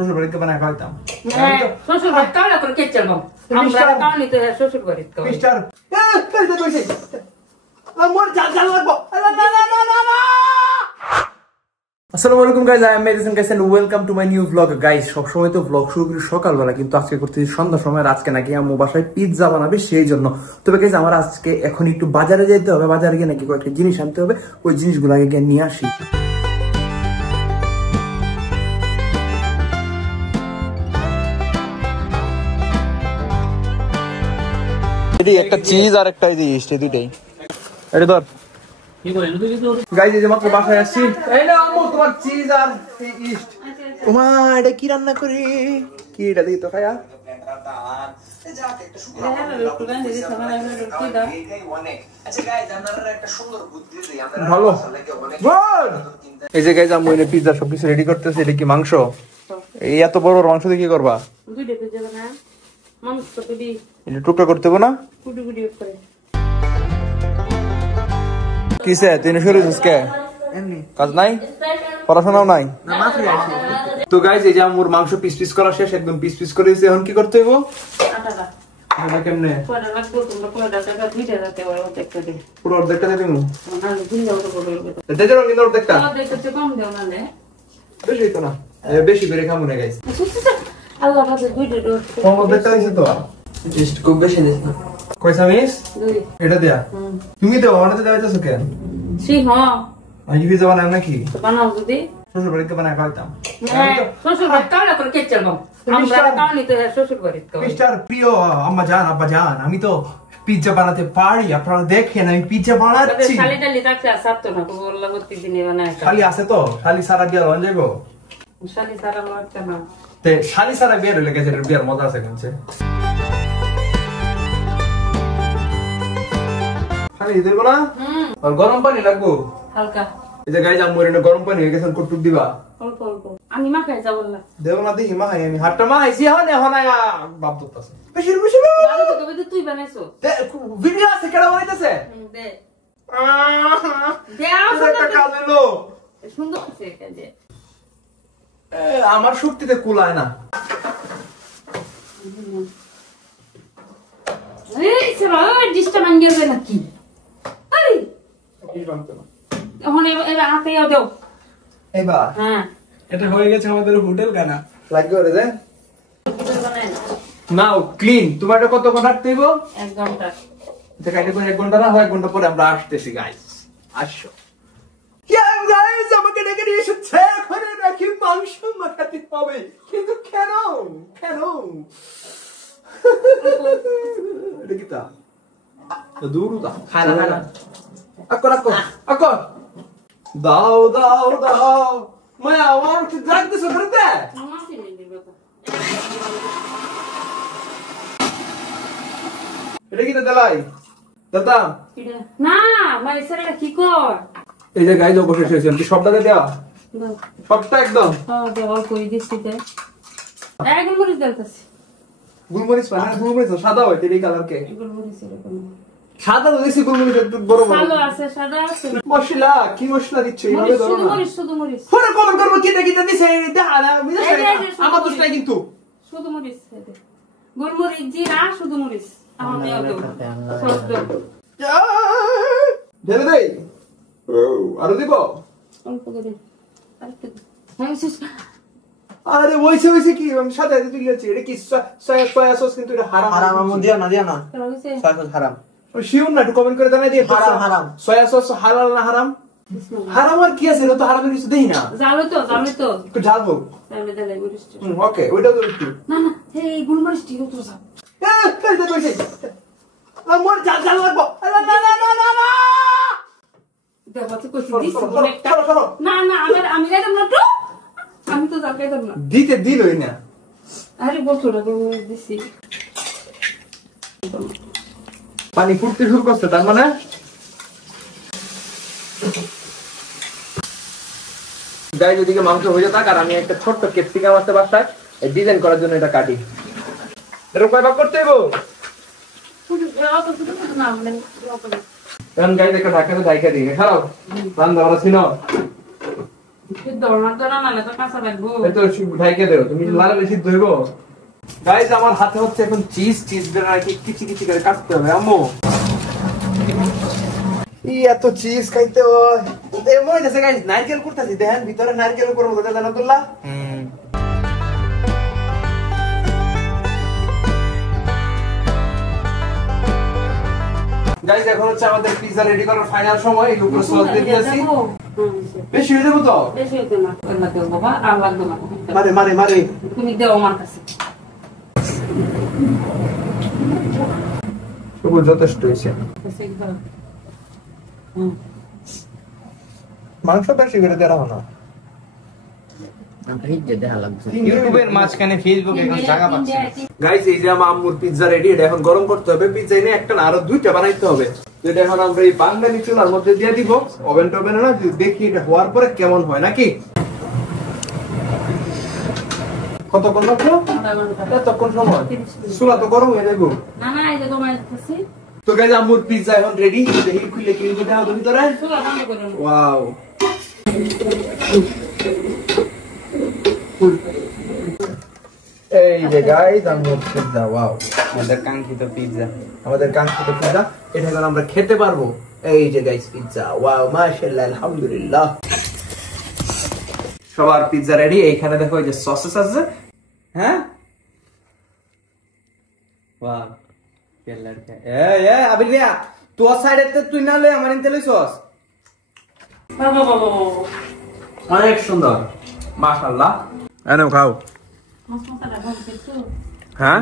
শ্বশুর বাড়িতে বানায় খাইতাম। শ্বশুর বাড়ি কাউলা করে কে চলবো আমরা কাউনি তো শ্বশুর বাড়ি তো মিস্টার কইতে কইছে আমার জাল লাগবো। না না না না না। আসসালামু আলাইকুম guys, I am medicine guys and welcome to my new blog. Guys সব সময় তো ব্লগ শুরু করি সকালবেলা, কিন্তু আজকে করতেছি সন্ধ্যার সময়। আজকে নাকি আম্মু বাসায় পিৎজা বানাবে, সেই জন্য। তবে গাইস আমার আজকে এখন একটু বাজারে যেতে হবে, বাজারে গিয়ে নাকি কয়েকটা জিনিস আনতে হবে, ওই জিনিসগুলো আগে গিয়ে নিয়ে আসি। একটা চিজ আর একটা ইস্ট, এই দুইটাই এটা ধর। গাইস এই যে মাত্র বাসায় আসছি, এই না আম্মু তোমার চিজ আর ইস্ট। ওমা এটা কি রান্না করি, কি এটা দিই তো খায়া। ভালো এই যে গাইস আম্মু এনে পিৎজা সবকিছু রেডি করতেছে। এটা কি মাংস? এই এত বড় মাংস দিয়ে কি করবা? টুকরা করতে হবে না? কিসে তুই শুরু কে কাজ নাই, পড়াশোনাও নাই? তো গাইস এই যে আমার মাংস পিস পিস করা শেষ, একদম পিস পিস করে দিয়েছি। এখন কি করতে হইব? কেমনে পুরো অর্ধেকটা দিয়ে দেবো? অর্ধেকটা বেশি তো না, বেশি করে খাবো না গাইস। অর্ধেকটা দিয়েছি তো, খুব বেশি দিয়েছি না। কয়সা মিস এটা দেয়া তুমি দেও, আমাদের দেওয়া যাচ্ছে কেন? আমি পিৎজা বানাই নাকি? বানাও যদি শ্বশুর বাড়িতে বানায় খাইতাম। শ্বশুর বাড়ি কাউলা করে কে চলবো আমরা কাউনি তো শ্বশুর বাড়ি তো। মিস্টার প্রিয় আম্মা জান আব্বা জান, আমি তো পিৎজা বানাতে পারি, আপনারা দেখেন আমি পিৎজা বানাচ্ছি। খালি ডালি থাকছে আর সাত না তো বললা প্রতিদিনই বানায়। খালি আছে তো, খালি সারা বিয়ার হয়ে যাবো। শালি সারা লাগছে না তে শালি সারা বিয়ার হলে গেছে, বিয়ার মজা আছে কেন? খালি দেব না, আর গরম পানি লাগবো হালকা। এই যে গাইস আম্মু এনে গরম পানি হয়ে গেছে, কটুক দিবা অল্প অল্প। আমি মাখাই যাব না, দেব না দেখি মাখাই। আমি হাতটা মাখাইছি, এখন বাপ দত্তাছে বেশি বেশি। ভালো তো কবে তুই বানাইছো? ভিডিও আছে কেডা বানাইতেছে? দে দে আসলে কাজ হলো সুন্দর আছে কাজে। আমার শক্তিতে কুলায় না। এই সরা ডিস্টা ভাঙিয়ে যায় নাকি? আরে কি বানতো না এখন এবার হাতে দাও এবার। হ্যাঁ এটা হয়ে গেছে আমাদের হোটেল গানা লাগবে ওরে দে নাও ক্লিন। তোমার এটা কতক্ষণ রাখতে হইব? 1 ঘন্টা। এটা কাইতে কোন 1 ঘন্টা না হয় 1 ঘন্টা পরে আমরা আসতেছি গাইস। আসো গাইস, আমাকে ডেকে নিয়ে এসেছে, এখন নাকি মাংস মাখাতে হবে, কিন্তু কেন কেন? এটা কি তা দূর দা খানা খানা আকর আকর আকর দাও দাও দাও মায়া আমার কি জানতেছ করতে? এটা কি দালাই দাদা না মানে সেটা কি কর? এই যে গাইজ অবশ্যই শেষেন কি সবটা দেয়া সবটা একদম। হ্যাঁ দেওয়া কই দিছি তে একদম মরিচ দিতেছি। গুলমরিচ পানা গুলমরিচ সাদা হয় তেরি কালার কে? গুলমরিচ এরকম সাদা দিছি, গুলমরিচ একটু বড় বড়। ভালো আছে সাদা আছে। মশলা কি মশলা দিচ্ছ এইভাবে ধরো না? শুধু মরিচ পরে কমেন্ট করব কিটা কিটা দিছে দাঁড়া মিলে আমার দোষ নাই কিন্তু। শুধু মরিচ দে, গুলমরিচ জিরা শুধু মরিচ। আমার দেও দেও সব দেও দে দে ও আর দিব অল্প করে আরেকটু। আরে ওইসে ওইসে কি আমি সাথে সাথে তুলেছি। এটা কি সয়া সস, কিন্তু এটা হারাম। হারাম আমু দিয়া না সয়া সস হারাম। শিওর না, একটু কমেন্ট করে জানাই দিয়ে। হারাম হারাম সয়া সস হালাল না হারাম? হারাম আর কি আছে? এটা তো হারামের কিছু দেই না। জানো তো একটু ঝাল হোক। তাহলে তাহলে মরিচ ওকে ওইটাও তো একটু না না এই গুলমরিচ ঠিক তো সব কইতে কইছে আমার ঝাল লাগবো। না না না না না দেখো তো কইছি দিছি একটা। না না আমি যাইতাম না তো, আমি তো যাইতাম না। দিতে দিলই না। আরে বছরটা তো দিছি। পানি ফুটতে শুরু করছে, তার মানে গাইজ ওদিকে মাংস হয়ে থাক, আর আমি একটা ছোট্ট ক্যাপসিকাম আছে বাসায় ডিজাইন করার জন্য এটা কাটি। এরকম কয় ভাগ করতে হইব? এখন গাইজ একটা ঢাকা ঢাকা দিয়ে খাও রান্না করা ছিল। গাইস আমার হাতে হচ্ছে এখন চিজ নাকি কিচি কিচি করে কাটতে হবে আম্মু। এত চিজ খাইতে হয় মনে হচ্ছে গাইস নারকেল করতেছি দেখেন ভিতরে নারকেল করবো জানাতুল্লাহ। গাইস এখন হচ্ছে আমাদের পিজ্জা রেডি করার ফাইনাল সময়। এই উপরে সস দিয়ে দিয়েছি। বেশি হয়ে যাবে তো? বেশি হইতো না। ওর মধ্যে বাবা আর লাগবে না। মারে তুমি দাও আমার কাছে। সবুজ যথেষ্ট হয়েছে। মাংস বেশি করে দেওয়া না। ইউটিউবের মাঝখানে ফেসবুকে এখন জায়গা পাচ্ছে। গাইস এই যে আমার আম্মুর পিজ্জা রেডি। এটা এখন গরম করতে হবে। পিজ্জা এনে একটা না আরো দুইটা বানাইতে হবে। এটা এখন আমরা এই বাঙালি চুলার মধ্যে দিয়ে দিব। ওভেন টোভেন না দেখি এটা হওয়ার পরে কেমন হয় নাকি। কতক্ষণ লাগলো? এতক্ষণ সময়? চুলা তো গরম হয়ে যাবো। না এই যে তোমার কাছে। তো গাইস আম্মুর পিজ্জা এখন রেডি। দেখি খুলে কি দিতে হবে ভিতরে। চুলা বন্ধ করো। ওয়াও। এই যে গাইস আম্মুর পিজ্জা। ওয়াও, আমাদের কাঙ্ক্ষিত পিজ্জা। এটা এখন আমরা খেতে পারবো। এই যে গাইস পিজ্জা। ওয়াও মাশাআল্লাহ আলহামদুলিল্লাহ। সবার পিজ্জা রেডি। এইখানে দেখো এই যে সসেস আছে। হ্যাঁ ওয়াও কে লড়কা। এই আবিরিয়া তোর সাইডে তুই না লই আমার ইনতে লই সস। বাবা অনেক সুন্দর মাশাআল্লাহ। এনে খাও। মশলাটা ভালো কিছু। হ্যাঁ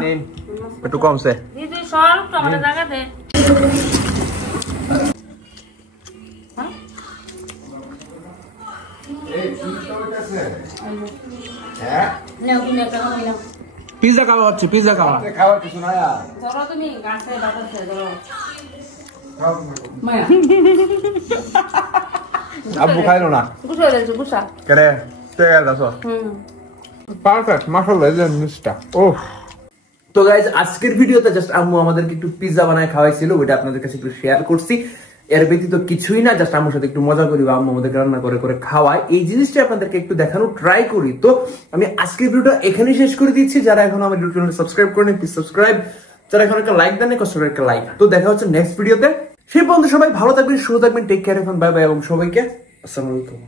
একটু কমছে। দিদি সর টমেটো জায়গা দে। পিজ্জা খাওয়া হচ্ছে। পিজ্জা খাওয়া কিছু না। ধরো তুমি গাছে বাতাসে ধরো। মায়া আব্বু খাইলো না। গুছা দেন গুছা। কেরে তেল দাও। পারফেক্ট মাশাআল্লাহ। এই জিনিসটা ওহ। তো গাইস আজকের ভিডিওতে জাস্ট আম্মু আমাদেরকে একটু পিজ্জা বানায় খাওয়াইছিল। ওটা আপনাদের কাছে একটু শেয়ার করছি। এর ব্যতীত কিছুই না, জাস্ট আম্মুর সাথে একটু মজা করি। আম্মু আমাদেরকে রান্না করে করে খাওয়ায়। এই জিনিসটা আপনাদেরকে একটু দেখানো ট্রাই করি। তো আমি আজকের ভিডিওটা এখানেই শেষ করে দিচ্ছি। যারা এখন আমার ইউটিউব চ্যানেল সাবস্ক্রাইব করেন প্লিজ সাবস্ক্রাইব। যারা এখন একটা লাইক দেন কষ্ট করে একটা লাইক। তো দেখা হচ্ছে নেক্সট ভিডিওতে। সেই পর্যন্ত সবাই ভালো থাকবেন, সুস্থ থাকবেন। টেক কেয়ার এখন। বাই বাই এবং সবাইকে আসসালামু আলাইকুম।